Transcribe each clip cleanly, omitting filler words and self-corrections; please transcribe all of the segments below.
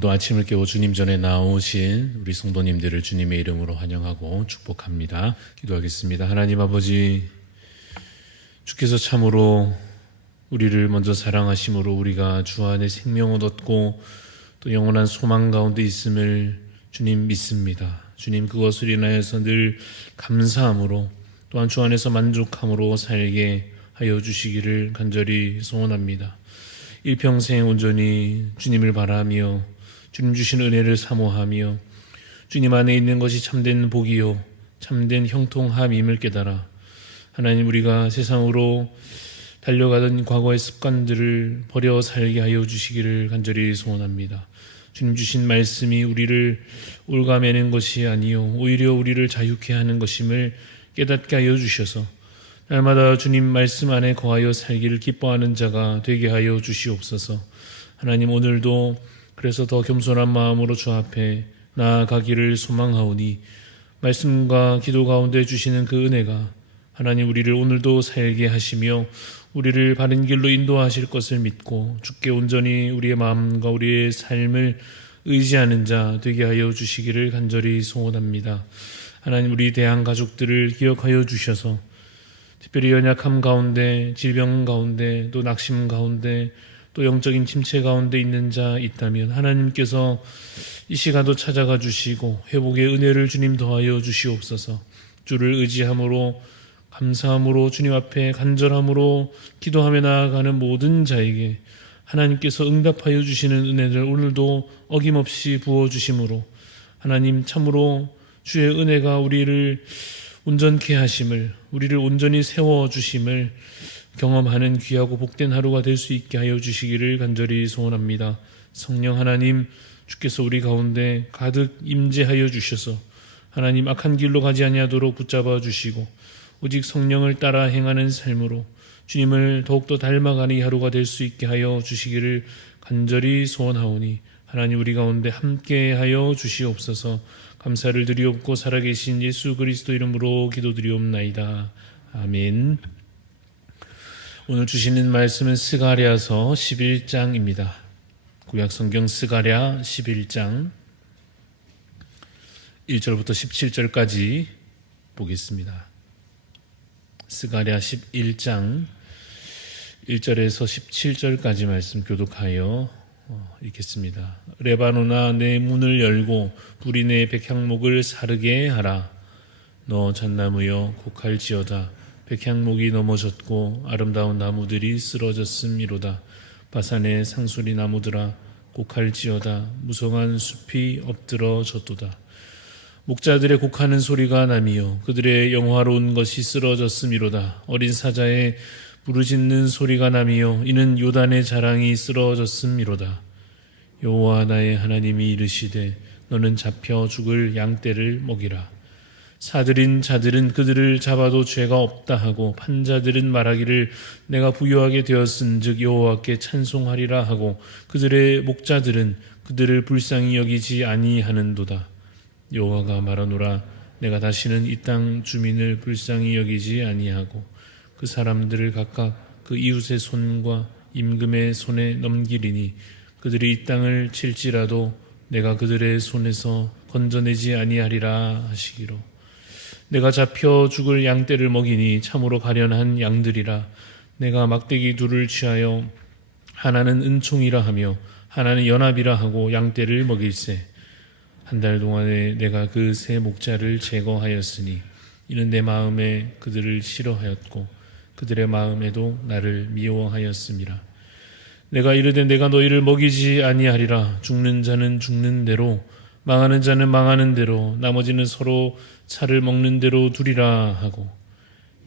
오늘도 아침을 깨워 주님 전에 나오신 우리 성도님들을 주님의 이름으로 환영하고 축복합니다. 기도하겠습니다. 하나님 아버지, 주께서 참으로 우리를 먼저 사랑하심으로 우리가 주 안에 생명을 얻고 또 영원한 소망 가운데 있음을 주님 믿습니다. 주님, 그것을 인하여서 늘 감사함으로 또한 주 안에서 만족함으로 살게 하여 주시기를 간절히 소원합니다. 일평생 온전히 주님을 바라며 주님 주신 은혜를 사모하며 주님 안에 있는 것이 참된 복이요 참된 형통함임을 깨달아 하나님, 우리가 세상으로 달려가던 과거의 습관들을 버려 살게 하여 주시기를 간절히 소원합니다. 주님 주신 말씀이 우리를 올가매는 것이 아니요 오히려 우리를 자유케 하는 것임을 깨닫게 하여 주셔서 날마다 주님 말씀 안에 거하여 살기를 기뻐하는 자가 되게 하여 주시옵소서. 하나님, 오늘도 그래서 더 겸손한 마음으로 주 앞에 나아가기를 소망하오니 말씀과 기도 가운데 주시는 그 은혜가 하나님 우리를 오늘도 살게 하시며 우리를 바른 길로 인도하실 것을 믿고 주께 온전히 우리의 마음과 우리의 삶을 의지하는 자 되게 하여 주시기를 간절히 소원합니다. 하나님, 우리 대한 가족들을 기억하여 주셔서 특별히 연약함 가운데, 질병 가운데, 또 낙심 가운데, 또 영적인 침체 가운데 있는 자 있다면 하나님께서 이 시간도 찾아가 주시고 회복의 은혜를 주님 더하여 주시옵소서. 주를 의지함으로, 감사함으로, 주님 앞에 간절함으로 기도하며 나아가는 모든 자에게 하나님께서 응답하여 주시는 은혜를 오늘도 어김없이 부어주심으로 하나님, 참으로 주의 은혜가 우리를 온전케 하심을, 우리를 온전히 세워주심을 경험하는 귀하고 복된 하루가 될 수 있게 하여 주시기를 간절히 소원합니다. 성령 하나님, 주께서 우리 가운데 가득 임재하여 주셔서 하나님, 악한 길로 가지 아니하도록 붙잡아 주시고 오직 성령을 따라 행하는 삶으로 주님을 더욱더 닮아가는 이 하루가 될 수 있게 하여 주시기를 간절히 소원하오니 하나님, 우리 가운데 함께하여 주시옵소서. 감사를 드리옵고 살아계신 예수 그리스도 이름으로 기도드리옵나이다. 아멘. 오늘 주시는 말씀은 스가랴서 11장입니다. 구약성경 스가랴 11장 1절부터 17절까지 보겠습니다. 스가랴 11장 1절에서 17절까지 말씀 교독하여 읽겠습니다. 레바논아, 내 문을 열고 불이 내 백향목을 사르게 하라. 너 잣나무여 곡할지어다. 백향목이 넘어졌고 아름다운 나무들이 쓰러졌음이로다. 바산의 상수리 나무들아, 곡할지어다. 무성한 숲이 엎드러졌도다. 목자들의 곡하는 소리가 나미요 그들의 영화로운 것이 쓰러졌음이로다. 어린 사자의 부르짖는 소리가 나미요 이는 요단의 자랑이 쓰러졌음이로다. 여호와 나의 하나님이 이르시되 너는 잡혀 죽을 양떼를 먹이라. 사들인 자들은 그들을 잡아도 죄가 없다 하고 판자들은 말하기를 내가 부유하게 되었은즉 여호와께 찬송하리라 하고 그들의 목자들은 그들을 불쌍히 여기지 아니하는도다. 여호와가 말하노라. 내가 다시는 이 땅 주민을 불쌍히 여기지 아니하고 그 사람들을 각각 그 이웃의 손과 임금의 손에 넘기리니 그들이 이 땅을 칠지라도 내가 그들의 손에서 건져내지 아니하리라 하시기로. 내가 잡혀 죽을 양떼를 먹이니 참으로 가련한 양들이라. 내가 막대기 둘을 취하여 하나는 은총이라 하며 하나는 연합이라 하고 양떼를 먹일세. 한 달 동안에 내가 그 세 목자를 제거하였으니 이는 내 마음에 그들을 싫어하였고 그들의 마음에도 나를 미워하였음이라. 내가 이르되 내가 너희를 먹이지 아니하리라. 죽는 자는 죽는 대로, 망하는 자는 망하는 대로, 나머지는 서로 살을 먹는 대로 두리라 하고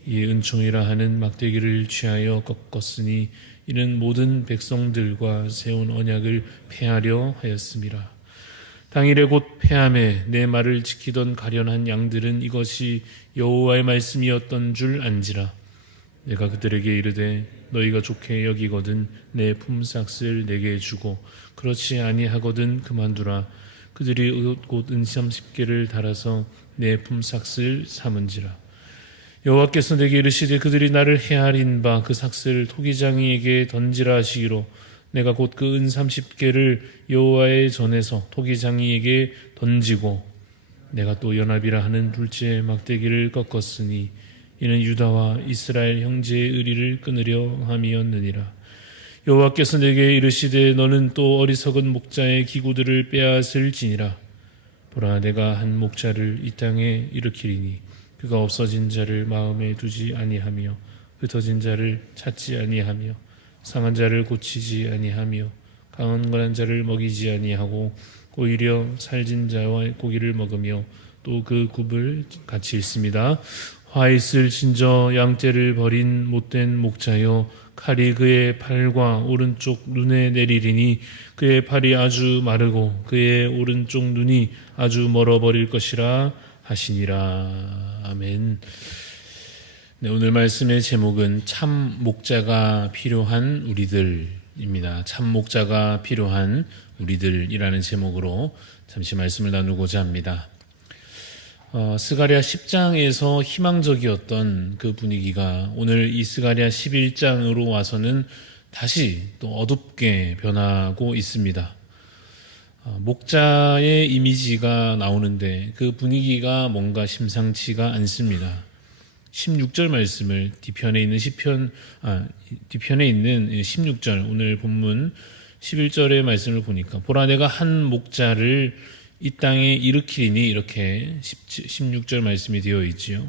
이 은총이라 하는 막대기를 취하여 꺾었으니 이는 모든 백성들과 세운 언약을 폐하려 하였음이라. 당일에 곧 폐함에 내 말을 지키던 가련한 양들은 이것이 여호와의 말씀이었던 줄 안지라. 내가 그들에게 이르되 너희가 좋게 여기거든 내 품삯을 내게 주고 그렇지 아니하거든 그만두라. 그들이 곧 은삼 10개를 달아서 내 품삯을 삼은지라. 여호와께서 내게 이르시되 그들이 나를 헤아린 바 그 삭슬 토기장이에게 던지라 하시기로 내가 곧 그 은 30개를 여호와의 전에서 토기장이에게 던지고 내가 또 연합이라 하는 둘째 막대기를 꺾었으니 이는 유다와 이스라엘 형제의 의리를 끊으려 함이었느니라. 여호와께서 내게 이르시되 너는 또 어리석은 목자의 기구들을 빼앗을지니라. 보라 내가 한 목자를 이 땅에 일으키리니 그가 없어진 자를 마음에 두지 아니하며 흩어진 자를 찾지 아니하며 상한 자를 고치지 아니하며 강건한 자를 먹이지 아니하고 오히려 살진 자와 고기를 먹으며 또 그 굽을 같이 읽습니다. 화 있을 진저 양떼를 버린 못된 목자여 칼이 그의 팔과 오른쪽 눈에 내리리니 그의 팔이 아주 마르고 그의 오른쪽 눈이 아주 멀어버릴 것이라 하시니라. 아멘. 네, 오늘 말씀의 제목은 참 목자가 필요한 우리들입니다. 참 목자가 필요한 우리들이라는 제목으로 잠시 말씀을 나누고자 합니다. 스가랴 10장에서 희망적이었던 그 분위기가 오늘 이 스가랴 11장으로 와서는 다시 또 어둡게 변하고 있습니다. 목자의 이미지가 나오는데 그 분위기가 뭔가 심상치가 않습니다. 16절 말씀을 뒤편에 있는 16절 오늘 본문 11절의 말씀을 보니까 보라 내가 한 목자를 이 땅에 일으키리니 이렇게 16절 말씀이 되어 있지요.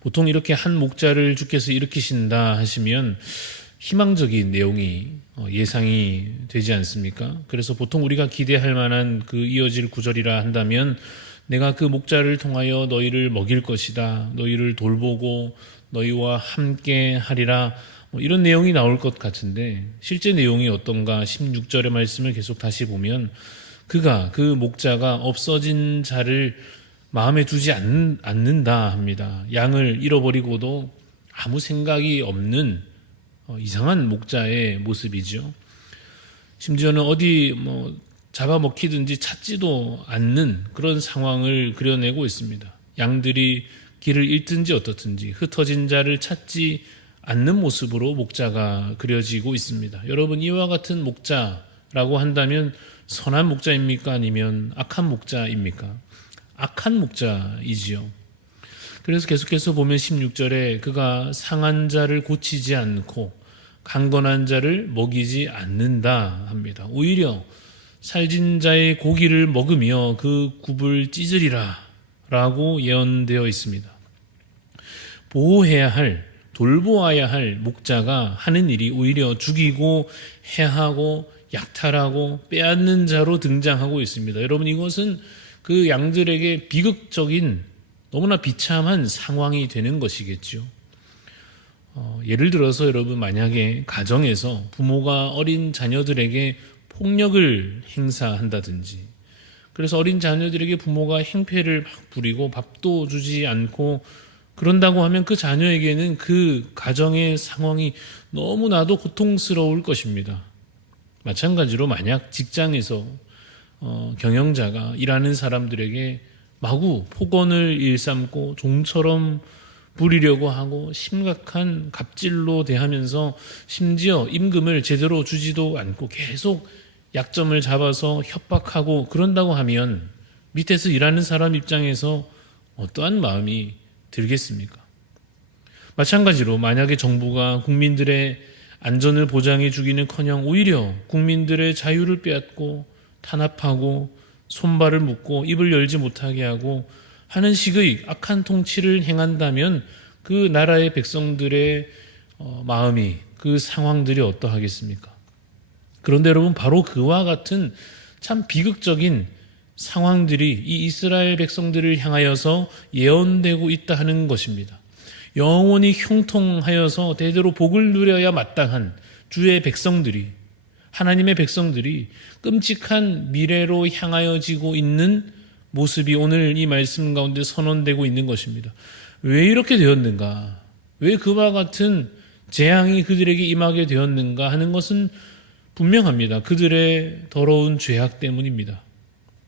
보통 이렇게 한 목자를 주께서 일으키신다 하시면 희망적인 내용이 예상이 되지 않습니까? 그래서 보통 우리가 기대할 만한 그 이어질 구절이라 한다면 내가 그 목자를 통하여 너희를 먹일 것이다. 너희를 돌보고 너희와 함께 하리라. 이런 내용이 나올 것 같은데 실제 내용이 어떤가 16절의 말씀을 계속 다시 보면 그 목자가 없어진 자를 마음에 두지 않는다 합니다. 양을 잃어버리고도 아무 생각이 없는 이상한 목자의 모습이죠. 심지어는 어디 잡아먹히든지 찾지도 않는 그런 상황을 그려내고 있습니다. 양들이 길을 잃든지 어떻든지 흩어진 자를 찾지 않는 모습으로 목자가 그려지고 있습니다. 여러분 이와 같은 목자라고 한다면 선한 목자입니까? 아니면 악한 목자입니까? 악한 목자이지요. 그래서 계속해서 보면 16절에 그가 상한 자를 고치지 않고 강건한 자를 먹이지 않는다 합니다. 오히려 살진 자의 고기를 먹으며 그 굽을 찢으리라 라고 예언되어 있습니다. 보호해야 할, 돌보아야 할 목자가 하는 일이 오히려 죽이고 해하고 약탈하고 빼앗는 자로 등장하고 있습니다. 여러분 이것은 그 양들에게 비극적인 너무나 비참한 상황이 되는 것이겠죠. 예를 들어서 여러분 만약에 가정에서 부모가 어린 자녀들에게 폭력을 행사한다든지 그래서 어린 자녀들에게 부모가 행패를 막 부리고 밥도 주지 않고 그런다고 하면 그 자녀에게는 그 가정의 상황이 너무나도 고통스러울 것입니다. 마찬가지로 만약 직장에서 경영자가 일하는 사람들에게 마구 폭언을 일삼고 종처럼 부리려고 하고 심각한 갑질로 대하면서 심지어 임금을 제대로 주지도 않고 계속 약점을 잡아서 협박하고 그런다고 하면 밑에서 일하는 사람 입장에서 어떠한 마음이 들겠습니까? 마찬가지로 만약에 정부가 국민들의 안전을 보장해 주기는커녕 오히려 국민들의 자유를 빼앗고 탄압하고 손발을 묶고 입을 열지 못하게 하고 하는 식의 악한 통치를 행한다면 그 나라의 백성들의 마음이 그 상황들이 어떠하겠습니까? 그런데 여러분 바로 그와 같은 참 비극적인 상황들이 이 이스라엘 백성들을 향하여서 예언되고 있다 하는 것입니다. 영원히 형통하여서 대대로 복을 누려야 마땅한 주의 백성들이 하나님의 백성들이 끔찍한 미래로 향하여지고 있는 모습이 오늘 이 말씀 가운데 선언되고 있는 것입니다. 왜 이렇게 되었는가? 왜 그와 같은 재앙이 그들에게 임하게 되었는가 하는 것은 분명합니다. 그들의 더러운 죄악 때문입니다.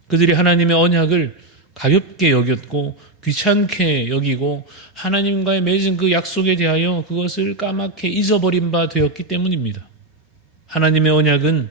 그들이 하나님의 언약을 가볍게 여겼고 귀찮게 여기고 하나님과의 맺은 그 약속에 대하여 그것을 까맣게 잊어버린 바 되었기 때문입니다. 하나님의 언약은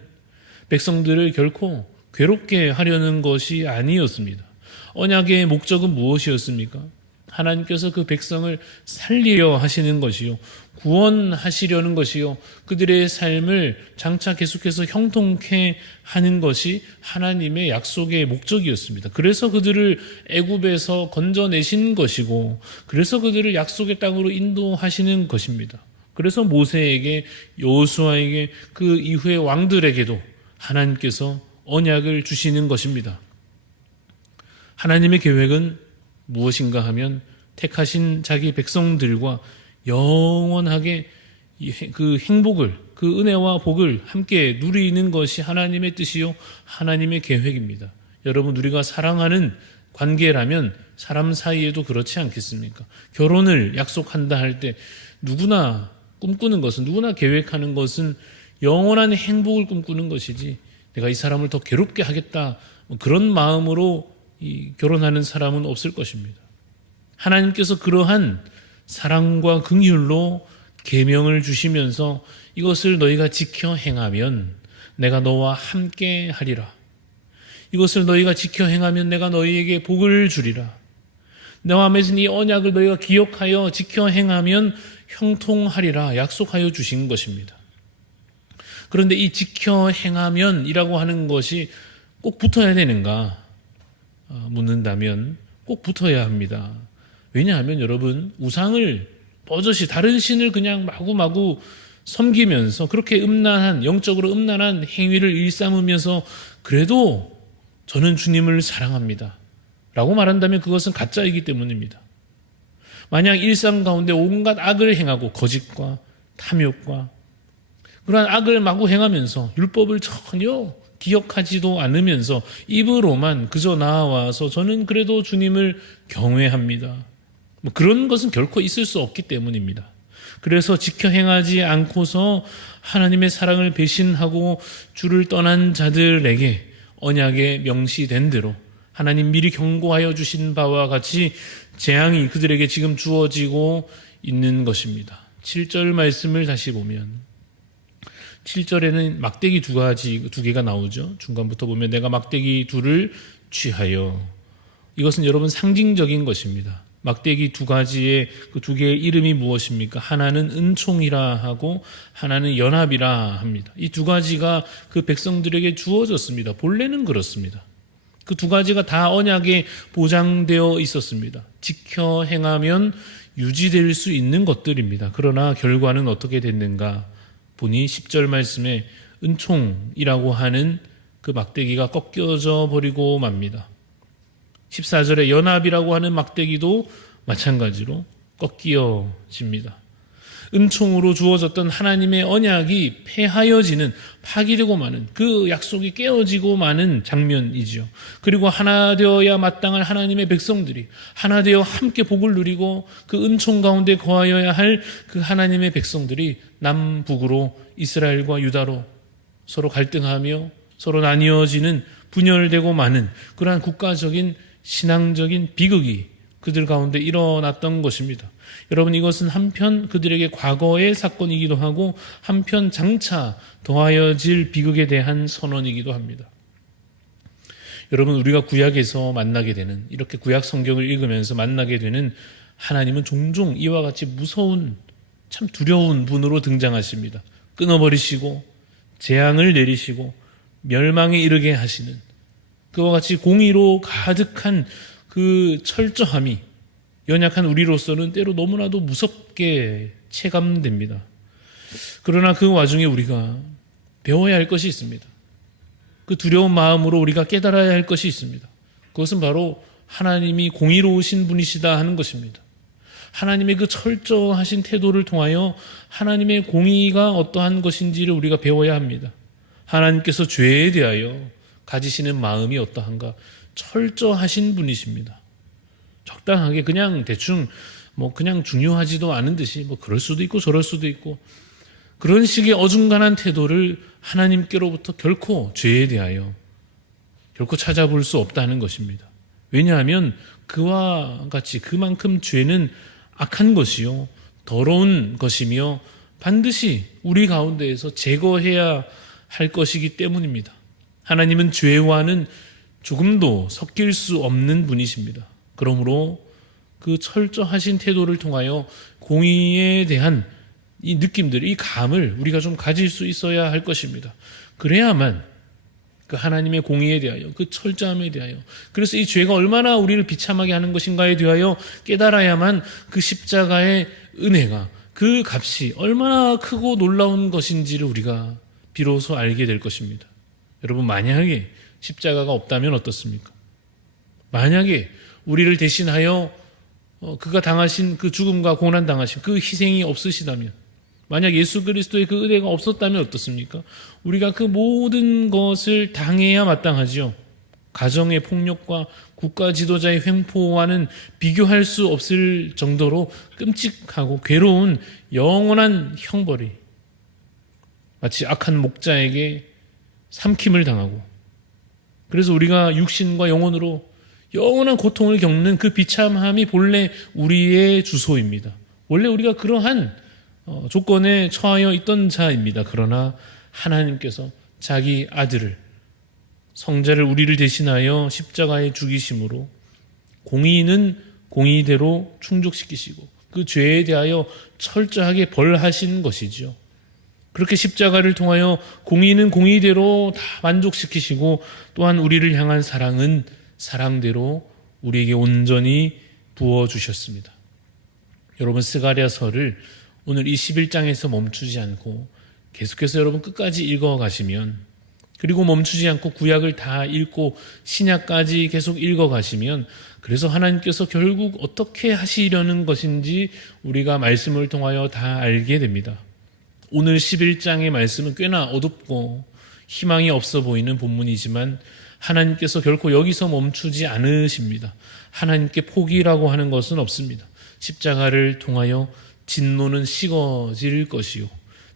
백성들을 결코 괴롭게 하려는 것이 아니었습니다. 언약의 목적은 무엇이었습니까? 하나님께서 그 백성을 살리려 하시는 것이요, 구원하시려는 것이요, 그들의 삶을 장차 계속해서 형통케 하는 것이 하나님의 약속의 목적이었습니다. 그래서 그들을 애굽에서 건져내신 것이고, 그래서 그들을 약속의 땅으로 인도하시는 것입니다. 그래서 모세에게, 여호수아에게, 그 이후의 왕들에게도 하나님께서 언약을 주시는 것입니다. 하나님의 계획은 무엇인가 하면 택하신 자기 백성들과 영원하게 그 행복을, 그 은혜와 복을 함께 누리는 것이 하나님의 뜻이요, 하나님의 계획입니다. 여러분, 우리가 사랑하는 관계라면 사람 사이에도 그렇지 않겠습니까? 결혼을 약속한다 할 때 누구나 꿈꾸는 것은, 누구나 계획하는 것은 영원한 행복을 꿈꾸는 것이지, 내가 이 사람을 더 괴롭게 하겠다, 그런 마음으로 결혼하는 사람은 없을 것입니다. 하나님께서 그러한 사랑과 긍휼로 계명을 주시면서 이것을 너희가 지켜 행하면 내가 너와 함께 하리라. 이것을 너희가 지켜 행하면 내가 너희에게 복을 주리라. 너와 맺은 이 언약을 너희가 기억하여 지켜 행하면 형통하리라 약속하여 주신 것입니다. 그런데 이 지켜 행하면이라고 하는 것이 꼭 붙어야 되는가 묻는다면 꼭 붙어야 합니다. 왜냐하면 여러분, 우상을 버젓이 다른 신을 그냥 마구마구 섬기면서 그렇게 영적으로 음란한 행위를 일삼으면서 그래도 저는 주님을 사랑합니다 라고 말한다면 그것은 가짜이기 때문입니다. 만약 일상 가운데 온갖 악을 행하고 거짓과 탐욕과 그러한 악을 마구 행하면서 율법을 전혀 기억하지도 않으면서 입으로만 그저 나와서 저는 그래도 주님을 경외합니다, 그런 것은 결코 있을 수 없기 때문입니다. 그래서 지켜 행하지 않고서 하나님의 사랑을 배신하고 주를 떠난 자들에게 언약에 명시된 대로 하나님 미리 경고하여 주신 바와 같이 재앙이 그들에게 지금 주어지고 있는 것입니다. 7절 말씀을 다시 보면 7절에는 막대기 두 개가 나오죠. 중간부터 보면 내가 막대기 둘을 취하여, 이것은 여러분 상징적인 것입니다. 막대기 두 가지의 그 두 개의 이름이 무엇입니까? 하나는 은총이라 하고 하나는 연합이라 합니다. 이 두 가지가 그 백성들에게 주어졌습니다. 본래는 그렇습니다. 그 두 가지가 다 언약에 보장되어 있었습니다. 지켜 행하면 유지될 수 있는 것들입니다. 그러나 결과는 어떻게 됐는가 보니 10절 말씀에 은총이라고 하는 그 막대기가 꺾여져 버리고 맙니다. 14절에 연합이라고 하는 막대기도 마찬가지로 꺾여집니다. 은총으로 주어졌던 하나님의 언약이 폐하여지는, 파기되고 마는, 그 약속이 깨어지고 마는 장면이지요. 그리고 하나 되어야 마땅할 하나님의 백성들이 하나 되어 함께 복을 누리고 그 은총 가운데 거하여야 할 그 하나님의 백성들이 남북으로 이스라엘과 유다로 서로 갈등하며 서로 나뉘어지는, 분열되고 마는 그러한 국가적인 신앙적인 비극이 그들 가운데 일어났던 것입니다. 여러분, 이것은 한편 그들에게 과거의 사건이기도 하고 한편 장차 더하여질 비극에 대한 선언이기도 합니다. 여러분, 우리가 구약에서 만나게 되는, 이렇게 구약 성경을 읽으면서 만나게 되는 하나님은 종종 이와 같이 무서운, 참 두려운 분으로 등장하십니다. 끊어버리시고 재앙을 내리시고 멸망에 이르게 하시는, 그와 같이 공의로 가득한 그 철저함이 연약한 우리로서는 때로 너무나도 무섭게 체감됩니다. 그러나 그 와중에 우리가 배워야 할 것이 있습니다. 그 두려운 마음으로 우리가 깨달아야 할 것이 있습니다. 그것은 바로 하나님이 공의로우신 분이시다 하는 것입니다. 하나님의 그 철저하신 태도를 통하여 하나님의 공의가 어떠한 것인지를 우리가 배워야 합니다. 하나님께서 죄에 대하여 가지시는 마음이 어떠한가, 철저하신 분이십니다. 적당하게 그냥 대충 그냥 중요하지도 않은 듯이 그럴 수도 있고 저럴 수도 있고 그런 식의 어중간한 태도를 하나님께로부터 결코 죄에 대하여 결코 찾아볼 수 없다는 것입니다. 왜냐하면 그와 같이 그만큼 죄는 악한 것이요 더러운 것이며 반드시 우리 가운데에서 제거해야 할 것이기 때문입니다. 하나님은 죄와는 조금도 섞일 수 없는 분이십니다. 그러므로 그 철저하신 태도를 통하여 공의에 대한 이 느낌들, 이 감을 우리가 좀 가질 수 있어야 할 것입니다. 그래야만 그 하나님의 공의에 대하여, 그 철저함에 대하여, 그래서 이 죄가 얼마나 우리를 비참하게 하는 것인가에 대하여 깨달아야만 그 십자가의 은혜가, 그 값이 얼마나 크고 놀라운 것인지를 우리가 비로소 알게 될 것입니다. 여러분, 만약에 십자가가 없다면 어떻습니까? 만약에 우리를 대신하여 그가 당하신 그 죽음과 고난 당하신 그 희생이 없으시다면, 만약 예수 그리스도의 그 은혜가 없었다면 어떻습니까? 우리가 그 모든 것을 당해야 마땅하지요. 가정의 폭력과 국가 지도자의 횡포와는 비교할 수 없을 정도로 끔찍하고 괴로운 영원한 형벌이 마치 악한 목자에게 삼킴을 당하고, 그래서 우리가 육신과 영혼으로 영원한 고통을 겪는 그 비참함이 본래 우리의 주소입니다. 원래 우리가 그러한 조건에 처하여 있던 자입니다. 그러나 하나님께서 자기 아들을, 성자를 우리를 대신하여 십자가에 죽이심으로 공의는 공의대로 충족시키시고 그 죄에 대하여 철저하게 벌하신 것이죠. 그렇게 십자가를 통하여 공의는 공의대로 다 만족시키시고, 또한 우리를 향한 사랑은 사랑대로 우리에게 온전히 부어주셨습니다. 여러분, 스가랴서를 오늘 이 11장에서 멈추지 않고 계속해서 여러분 끝까지 읽어가시면, 그리고 멈추지 않고 구약을 다 읽고 신약까지 계속 읽어가시면, 그래서 하나님께서 결국 어떻게 하시려는 것인지 우리가 말씀을 통하여 다 알게 됩니다. 오늘 11장의 말씀은 꽤나 어둡고 희망이 없어 보이는 본문이지만 하나님께서 결코 여기서 멈추지 않으십니다. 하나님께 포기라고 하는 것은 없습니다. 십자가를 통하여 진노는 식어질 것이요,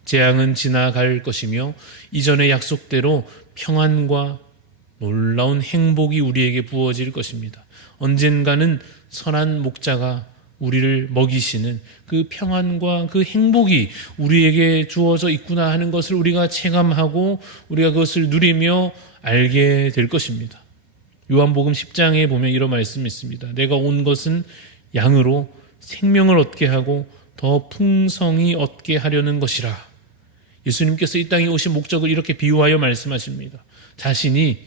재앙은 지나갈 것이며, 이전의 약속대로 평안과 놀라운 행복이 우리에게 부어질 것입니다. 언젠가는 선한 목자가 우리를 먹이시는 그 평안과 그 행복이 우리에게 주어져 있구나 하는 것을 우리가 체감하고 우리가 그것을 누리며 알게 될 것입니다. 요한복음 10장에 보면 이런 말씀이 있습니다. 내가 온 것은 양으로 생명을 얻게 하고 더 풍성히 얻게 하려는 것이라. 예수님께서 이 땅에 오신 목적을 이렇게 비유하여 말씀하십니다. 자신이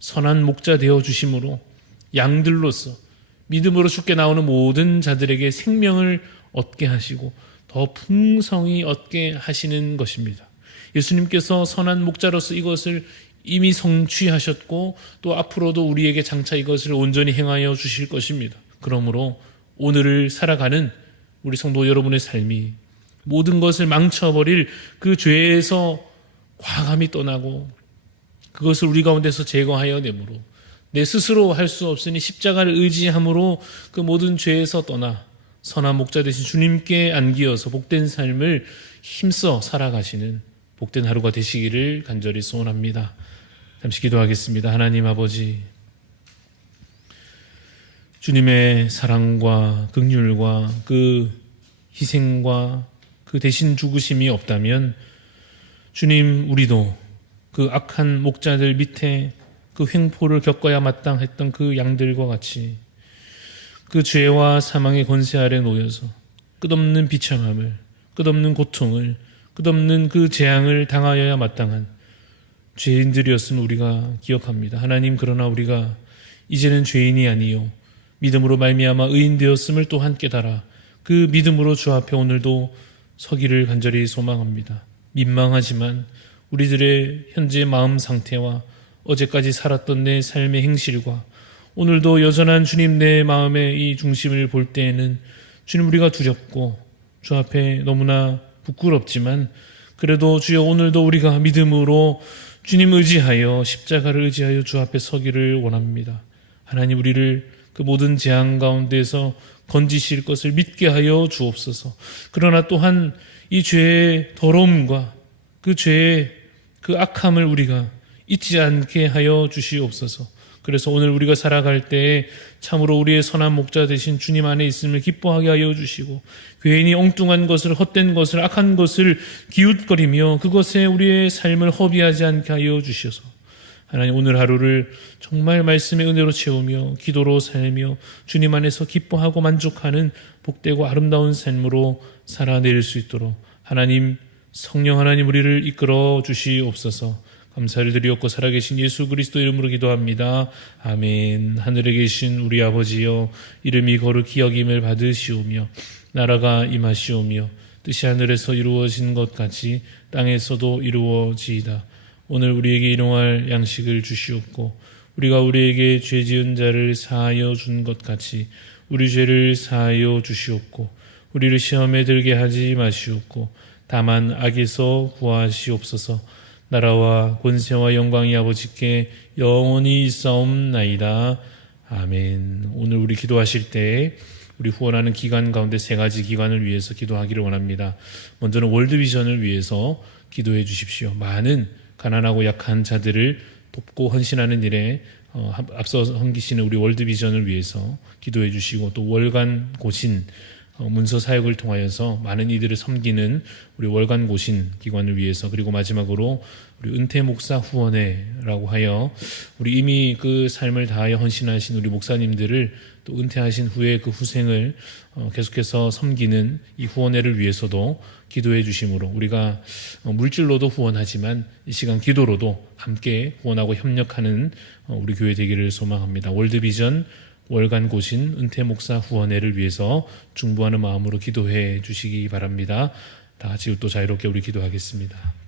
선한 목자 되어 주심으로 양들로서 믿음으로 주께 나오는 모든 자들에게 생명을 얻게 하시고 더 풍성히 얻게 하시는 것입니다. 예수님께서 선한 목자로서 이것을 이미 성취하셨고 또 앞으로도 우리에게 장차 이것을 온전히 행하여 주실 것입니다. 그러므로 오늘을 살아가는 우리 성도 여러분의 삶이 모든 것을 망쳐버릴 그 죄에서 과감히 떠나고 그것을 우리 가운데서 제거하여 내므로 내 스스로 할 수 없으니 십자가를 의지함으로 그 모든 죄에서 떠나 선한 목자 되신 주님께 안기어서 복된 삶을 힘써 살아가시는 복된 하루가 되시기를 간절히 소원합니다. 잠시 기도하겠습니다. 하나님 아버지, 주님의 사랑과 긍휼과 그 희생과 그 대신 죽으심이 없다면 주님, 우리도 그 악한 목자들 밑에 그 횡포를 겪어야 마땅했던 그 양들과 같이 그 죄와 사망의 권세 아래 놓여서 끝없는 비참함을, 끝없는 고통을, 끝없는 그 재앙을 당하여야 마땅한 죄인들이었음을 우리가 기억합니다. 하나님, 그러나 우리가 이제는 죄인이 아니요 믿음으로 말미암아 의인 되었음을 또한 깨달아 그 믿음으로 주 앞에 오늘도 서기를 간절히 소망합니다. 민망하지만 우리들의 현재 마음 상태와 어제까지 살았던 내 삶의 행실과 오늘도 여전한 주님 내 마음의 이 중심을 볼 때에는 주님, 우리가 두렵고 주 앞에 너무나 부끄럽지만 그래도 주여 오늘도 우리가 믿음으로 주님 의지하여 십자가를 의지하여 주 앞에 서기를 원합니다. 하나님, 우리를 그 모든 재앙 가운데서 건지실 것을 믿게 하여 주옵소서. 그러나 또한 이 죄의 더러움과 그 죄의 그 악함을 우리가 잊지 않게 하여 주시옵소서. 그래서 오늘 우리가 살아갈 때에 참으로 우리의 선한 목자 되신 주님 안에 있음을 기뻐하게 하여 주시고, 괜히 엉뚱한 것을, 헛된 것을, 악한 것을 기웃거리며 그것에 우리의 삶을 허비하지 않게 하여 주셔서 하나님, 오늘 하루를 정말 말씀의 은혜로 채우며 기도로 살며 주님 안에서 기뻐하고 만족하는 복되고 아름다운 삶으로 살아내릴 수 있도록 하나님, 성령 하나님 우리를 이끌어 주시옵소서. 감사를 드리옵고 살아계신 예수 그리스도 이름으로 기도합니다. 아멘. 하늘에 계신 우리 아버지여, 이름이 거룩히 여김을 받으시오며 나라가 임하시오며 뜻이 하늘에서 이루어진 것 같이 땅에서도 이루어지이다. 오늘 우리에게 일용할 양식을 주시옵고 우리가 우리에게 죄 지은 자를 사하여 준 것 같이 우리 죄를 사하여 주시옵고 우리를 시험에 들게 하지 마시옵고 다만 악에서 구하시옵소서. 나라와 권세와 영광이 아버지께 영원히 있사옵나이다. 아멘. 오늘 우리 기도하실 때 우리 후원하는 기관 가운데 3가지 기관을 위해서 기도하기를 원합니다. 먼저는 월드비전을 위해서 기도해 주십시오. 많은 가난하고 약한 자들을 돕고 헌신하는 일에 앞서 섬기시는 우리 월드비전을 위해서 기도해 주시고, 또 월간 고신 문서 사역을 통하여서 많은 이들을 섬기는 우리 월간 고신 기관을 위해서, 그리고 마지막으로 우리 은퇴 목사 후원회라고 하여 우리 이미 그 삶을 다하여 헌신하신 우리 목사님들을 또 은퇴하신 후에 그 후생을 계속해서 섬기는 이 후원회를 위해서도 기도해 주심으로 우리가 물질로도 후원하지만 이 시간 기도로도 함께 후원하고 협력하는 우리 교회 되기를 소망합니다. 월드비전 월간 고신 은퇴 목사 후원회를 위해서 중보하는 마음으로 기도해 주시기 바랍니다. 다 같이 또 자유롭게 우리 기도하겠습니다.